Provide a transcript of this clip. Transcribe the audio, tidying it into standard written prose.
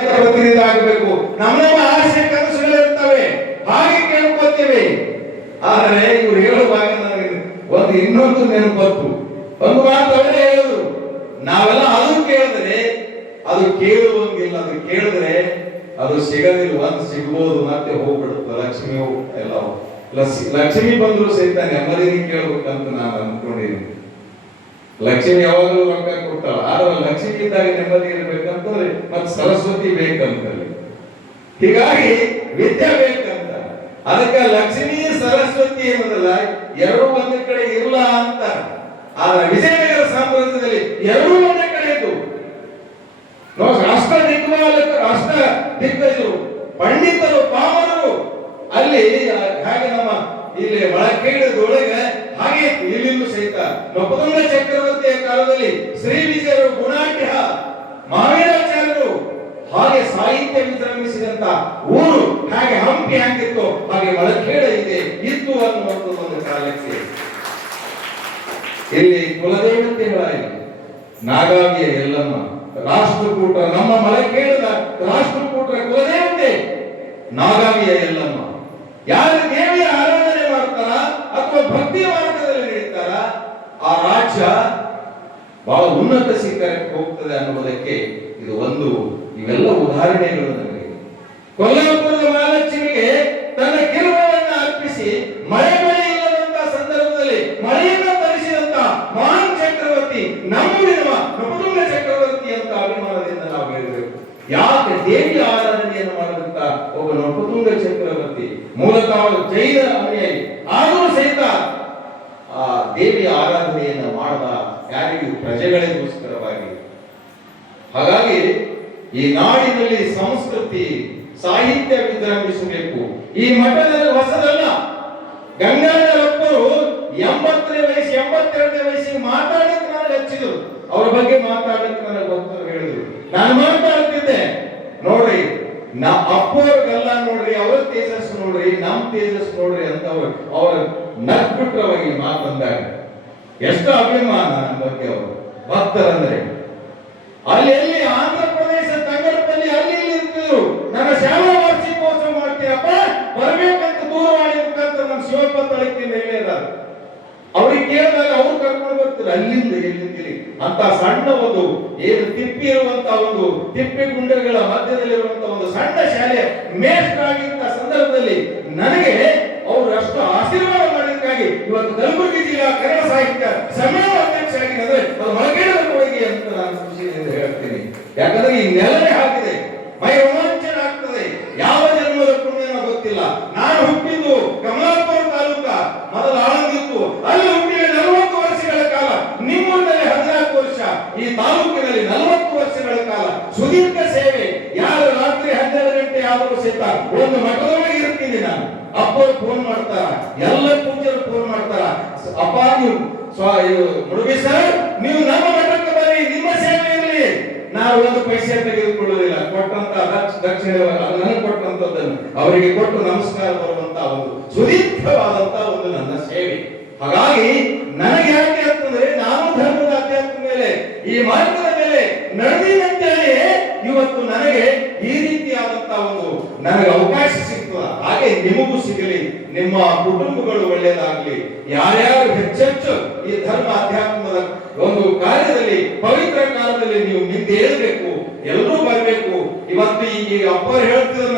ಪ್ರತಿನಿಧಿ ಆಗಬೇಕು. ನಮ್ಮ ಆಸೆ ಕನಸುಗಳಿರ್ತವೆ, ಹಾಗೆ ಕೇಳ್ಕೊತೀವಿ. ಆದರೆ ಇವ್ರು ಹೇಳುವಾಗ ನನಗೆ ಒಂದು ಇನ್ನೊಂದು ನೆನಪತ್ತು. ಒಂದು ಮಾತು ಅವರೇ ಹೇಳಿದ್ರು, ನಾವೆಲ್ಲ ಅದು ಕೇಳಿದ್ರೆ ಅದು ಕೇಳುವಂಗಿಲ್ಲ, ಅದು ಕೇಳಿದ್ರೆ ಅದು ಸಿಗದಿಲ್ಲ. ಒಂದು ಸಿಗ್ಬೋದು, ಮತ್ತೆ ಹೋಗ್ಬಿಡುತ್ತೆ. ಲಕ್ಷ್ಮಿ ಎಲ್ಲ ಲಕ್ಷ್ಮಿ ಬಂದ್ರು ಸಹಿತ ನೆಮ್ಮದಿನ ಕೇಳ್ಬೇಕಂತ ನಾನು ಅನ್ಕೊಂಡಿದ್ದೀನಿ. ಲಕ್ಷ್ಮಿ ಯಾವಾಗಲೂ ರೊಕ್ಕ ಕೊಡ್ತಾಳ, ಆದ್ರೆ ಲಕ್ಷ್ಮಿ ಇದ್ದಾಗ ನೆಮ್ಮದಿ ಇರ್ಬೇಕಂತಂದ್ರೆ ಮತ್ತೆ ಸರಸ್ವತಿ ಬೇಕಂತಲ್ಲಿ. ಹೀಗಾಗಿ ವಿದ್ಯೆ ಬೇಕಂತ. ಅದಕ್ಕೆ ಲಕ್ಷ್ಮಿ ಸರಸ್ವತಿ ಅನ್ನೋದಲ್ಲ, ಎರಡು ಒಂದೇ ಕಡೆ ಇರಲ್ಲ ಅಂತ. ಆದ್ರೆ ವಿಜಯನಗರ ಸಾಮ್ರಾಜ್ಯದಲ್ಲಿ ಎರಡೂ ಒಂದೇ ಕಡೆ ಇತ್ತು. ರಾಷ್ಟ್ರ ದಿಗ್ಗಜರು, ಪಂಡಿತರು, ಪಾಮರರು ಅಲ್ಲಿ ಹಾಗೆ ನಮ್ಮ ಇಲ್ಲಿ ಒಳಗೇಡದೊಳಗೆ ಹಾಗೆ ಇಲ್ಲಿಂದು ಸಹಿತ ನೊಪದುಂಗ ಚಕ್ರವರ್ತಿಯ ಕಾಲದಲ್ಲಿ ಶ್ರೀ ವಿಜಯರು, ಗುಣಾಢ್ಯ, ಮಹಾವೀರಾಚಾರ್ಯರು ಹಾಗೆ ಸಾಹಿತ್ಯ ವಿಜೃಂಭಿಸಿದಂತ ಊರು. ಹಾಗೆ ಹಂಪಿ ಹಾಗಿತ್ತು, ಹಾಗೆ ಒಳಗೇಡ ಇದೆ ಇತ್ತು ಅನ್ನುವಂಥದ್ದು ಒಂದು ಕಾಲಕ್ಕೆ. ಇಲ್ಲಿ ಕುಲದೇವತೆಗಳಾಗಿ ನಾಗಾವಿಯ ಎಲ್ಲಮ್ಮ, ರಾಷ್ಟ್ರಕೂಟ, ನಮ್ಮ ಮಳಕೇಡದ ರಾಷ್ಟ್ರಕೂಟರ ಕುಲದೇವತೆ ನಾಗಾವಿಯ ಎಲ್ಲಮ್ಮ. ಯಾರು ದೇವಿಯ ಆರಾಧನೆ ಮಾಡ್ತಾರ ಅಥವಾ ಭಕ್ತಿ ಮಾರ್ಗದಲ್ಲಿ ನಡೀತಾರ, ಆ ರಾಜ್ಯ ಬಹಳ ಉನ್ನತ ಶಿಖರಕ್ಕೆ ಹೋಗ್ತದೆ ಅನ್ನುವುದಕ್ಕೆ ಇದು ಒಂದು. ಇವೆಲ್ಲ ಉದಾಹರಣೆಗಳು ನಮಗೆ. ಕೊಲ್ಲಾಪುರದ ಮಹಾಲಕ್ಷ್ಮಿಗೆ ತನ್ನ ಕಿರುಗಳನ್ನು ಅರ್ಪಿಸಿ ಮಳೆ ಬೆಳೆ ಇಲ್ಲದಂತಹ ಸಂದರ್ಭದಲ್ಲಿ ಮಳೆಯನ್ನು ತರಿಸಿದಂತ ಮಹಾನ್ ಚಕ್ರವರ್ತಿ ನಮ್ಮೂರಿನ ನಪದುಂಗ ಚಕ್ರವರ್ತಿ ಅಂತ ಅಭಿಮಾನದಿಂದ ನಾವು ಹೇಳಬೇಕು. ಯಾಕೆ ದೇವಿಯ ಆರಾಧನೆಯನ್ನು ಮಾಡದಂತ ಒಬ್ಬ ನಪದುಂಗ ಚಕ್ರವರ್ತಿ ಮೂಲತಃ ಜೈನ ಅನುಯಾಯಿ, ಆದರೂ ಸಹಿತ ಆ ದೇವಿಯ ಆರಾಧನೆಯನ್ನು ಮಾಡದ ಯಾರಿಗೂ ಪ್ರಜೆಗಳಿಗೋಸ್ಕರವಾಗಿ. ಹಾಗಾಗಿ ಈ ನಾಡಿನಲ್ಲಿ ಸಂಸ್ಕೃತಿ ಸಾಹಿತ್ಯ ವಿಜೃಂಭಿಸಬೇಕು. ಈ ಮಠದಲ್ಲಿ ಹೊಸದಲ್ಲ. ಗಂಗಾಧರಪ್ಪರು 80ನೇ ವಯಸ್ಸು 82ನೇ ವಯಸ್ಸಿಗೆ ಮಾತಾಡಕ್ಕೆ ನನಗೆ ಹಚ್ಚಿದ್ರು. ಅವ್ರ ಬಗ್ಗೆ ಮಾತಾಡಕ್ಕೆ ನನಗೆ ಭಕ್ತರು ಹೇಳಿದ್ರು. ನಾನು ಮಾತಾಡ್ತಿದ್ದೆ, ನೋಡ್ರಿ ಅಪ್ಪವ್ರಿಗೆಲ್ಲ ನೋಡ್ರಿ, ಅವ್ರ ತೇಜಸ್ ನೋಡ್ರಿ, ನಮ್ ತೇಜಸ್ ನೋಡ್ರಿ ಅಂತ ಅವ್ರ ನಗ್ಬಿಟ್ರವಾಗಿ ಮಾತಂದಾಗ ಎಷ್ಟು ಅಭಿಮಾನ ನನ್ನ ಬಗ್ಗೆ ಅವರು ಭಕ್ತರಂದ್ರೆ. ಅಲ್ಲಿ ಎಲ್ಲಿ ಆಂಧ್ರ ಪ್ರದೇಶ ತಂಗಡಪಲ್ಲಿ ಅಲ್ಲಿ ಇಲ್ಲಿ ಇರ್ತಿದ್ರು. ನನ್ನ ಶಾಲಾ ವಾರ್ಷಿಕೋತ್ಸವ ಮಾಡ್ತೀರಪ್ಪ ಬರ್ಬೇಕಂತ ದೂರವಾಣಿ ಮುಖಾಂತರ ನಮ್ಮ ಶಿವಪ್ಪ ತಳಕಿಂದ ಹೇಳಿದಾರ. ಅವ್ರಿಗೆ ಕೇಳಿದಾಗ ಅವ್ರು ಕರ್ಕೊಂಡು ಬರ್ತಾರೆ ಅಲ್ಲಿಂದ ಎಲ್ಲಿಂದಿರಿ ಅಂತ ಸಣ್ಣ ಒಂದು ಏನು ತಿಪ್ಪಿ ಇರುವಂತ ಒಂದು ತಿಪ್ಪಿ ಗುಂಡಗಳ ಮಧ್ಯದಲ್ಲಿರುವಂತ ಒಂದು ಸಣ್ಣ ಶಾಲೆ ಮೇಷ್ಟ್ರಾಗಿದ್ದ ಸಂದರ್ಭದಲ್ಲಿ ನನಗೆ ಅವರು ಅಷ್ಟು ಆಶೀರ್ವಾದ ಮಾಡಿದ್ದಕ್ಕಾಗಿ ಇವತ್ತು ಕಲಬುರಗಿ ಜಿಲ್ಲಾ ಕನ್ನಡ ಸಾಹಿತ್ಯ ಸಮ್ಮೇಳನ ಅಧ್ಯಕ್ಷ ಆಗಿದ್ರೆ ಅದು ಒಳಗೇಡದ ಕೊಡುಗೆ ಅಂತ ನಾನು ಖುಷಿಯಿಂದ ಹೇಳ್ತೀನಿ. ಯಾಕಂದ್ರೆ ಈ ನೆಲನೇ ಹಾಕಿದೆ, ಮೈ ರೋಮಾಂಚನ ಆಗ್ತದೆ. ಯಾವ ಜನ್ಮದ ಪುಣ್ಯನೋ ಗೊತ್ತಿಲ್ಲ. ನಾನು ಹುಟ್ಟಿದ್ದು ಕಮಲಾಪುರ ತಾಲೂಕ, ಮೊದಲ ಆಳಂದಿತ್ತು. ಅಲ್ಲಿ ಹುಟ್ಟಿದ 40 ವರ್ಷಗಳ ಕಾಲ, ನಿಮ್ಮೂರಿನಲ್ಲಿ 14 ವರ್ಷ, ಈ ತಾಲೂಕಿನಲ್ಲಿ 40 ವರ್ಷಗಳ ಕಾಲ ಸುದೀರ್ಘ ಸೇವೆ. ಯಾರು ರಾತ್ರಿ 12 ಗಂಟೆ ಆದರೂ ಸಹಿತ ಒಂದು ಮಠದೊಳಗೆ ಇರ್ತೀನಿ ನಾನು. ಅಪ್ಪರು ಫೋನ್ ಮಾಡ್ತಾರ, ಎಲ್ಲ ಪೂಜ್ಯರು ಫೋನ್ ಮಾಡ್ತಾರ, ಅಪ್ಪ ನೀವು ಮುಡುಬಿ ಸರ್ ನೀವು ನಮ್ಮ ಮಠಕ್ಕೆ ಬರ್ರಿ, ನಿಮ್ಮ ಸೇವೆ ಇರಲಿ. ನಾವು ಒಂದು ಪೈಸೆ ತೆಗೆದುಕೊಳ್ಳುವುದಿಲ್ಲ. ಕೊಟ್ಟಂತ ದಕ್ಷಿಣ ನನಗೆ ಕೊಟ್ಟಂತದ್ದನ್ನು ಅವರಿಗೆ ಕೊಟ್ಟು ನಮಸ್ಕಾರ ಬರುವಂತ ಒಂದು ಸುದೀರ್ಘವಾದಂತ ಒಂದು ನನ್ನ ಸೇವೆ. ಹಾಗಾಗಿ ನನಗೆ ಯಾಕೆ ಅಂತಂದ್ರೆ ನಾನು ಧರ್ಮದ ಅಧ್ಯಾತ್ಮ ಮೇಲೆ ಈ ಮಾರ್ಗದ ಮೇಲೆ ನಡೆದಿನಂತೇಳಿ ಇವತ್ತು ನನಗೆ ಈ ರೀತಿಯಾದಂತಹ ಒಂದು ನನಗೆ ಅವಕಾಶ ಸಿಗ್ತದ. ಹಾಗೆ ನಿಮಗೂ ಸಿಗಲಿ, ನಿಮ್ಮ ಕುಟುಂಬಗಳು ಒಳ್ಳೆಯದಾಗಲಿ. ಯಾರ್ಯಾರು ಹೆಚ್ಚೆಚ್ಚು ಈ ಧರ್ಮ ಅಧ್ಯಾತ್ಮದ ಒಂದು ಕಾರ್ಯದಲ್ಲಿ ಪವಿತ್ರ ಕಾಲದಲ್ಲಿ ನೀವು ನಿಂತು ಹೇಳಬೇಕು, ಎಲ್ಲರೂ ಬರಬೇಕು. ಇವತ್ತು ಈ ಅಪ್ಪರು ಹೇಳ್ತಿದ್ರು